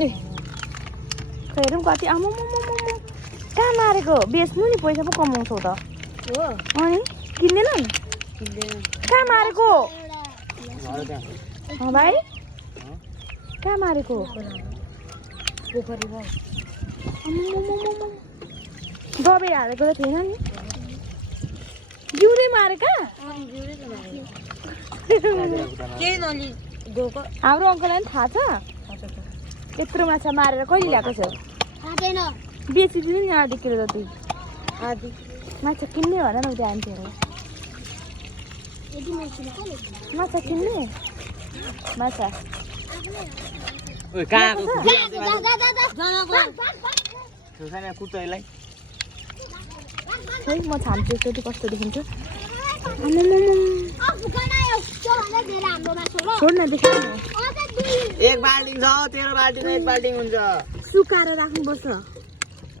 ए हेरौँ कति आमा कहाँ मारेको बेच्नु नि पैसा पो कमाउँछौ त हो अनि किन्दैनन् कहाँ मारेको भाइ कहाँ मारेको पोखरीमा दबाई हालेको त थिएन नि जिउले मारेका केही नलि गएको हाम्रो अङ्कललाई पनि थाहा छ यत्रो माछा मारेर कहिले ल्याएको छ बेचिदिनु नि आधी किलो जति आधी माछा किन्ने भन न उता आन्टीहरू माछा किन्ने माछा कुर्तैलाई खै म छाम्छु एकचोटि कस्तो देखिन्छ छोड न देखाउनु एक बाल्टिङ छ तेरो बाल्टिङमा एक बाल्टिङ हुन्छ सुकाएर राख्नुपर्छ